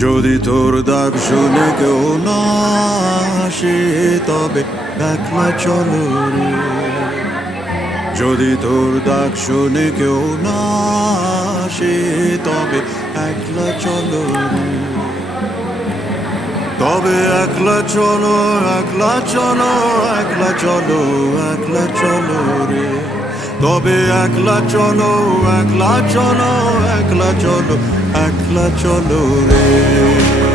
যদি তোর ডাক শুনে কেউ না আসে তবে একলা চলো রে। যদি তোর ডাক শুনে কেউ না আসে তবে একলা চলো রে। তবে একলা চলো, একলা চলো, একলা চলো, একলা চলো রে। তবে একলা চলো, একলা চলো, একলা চলো, একলা চলো রে।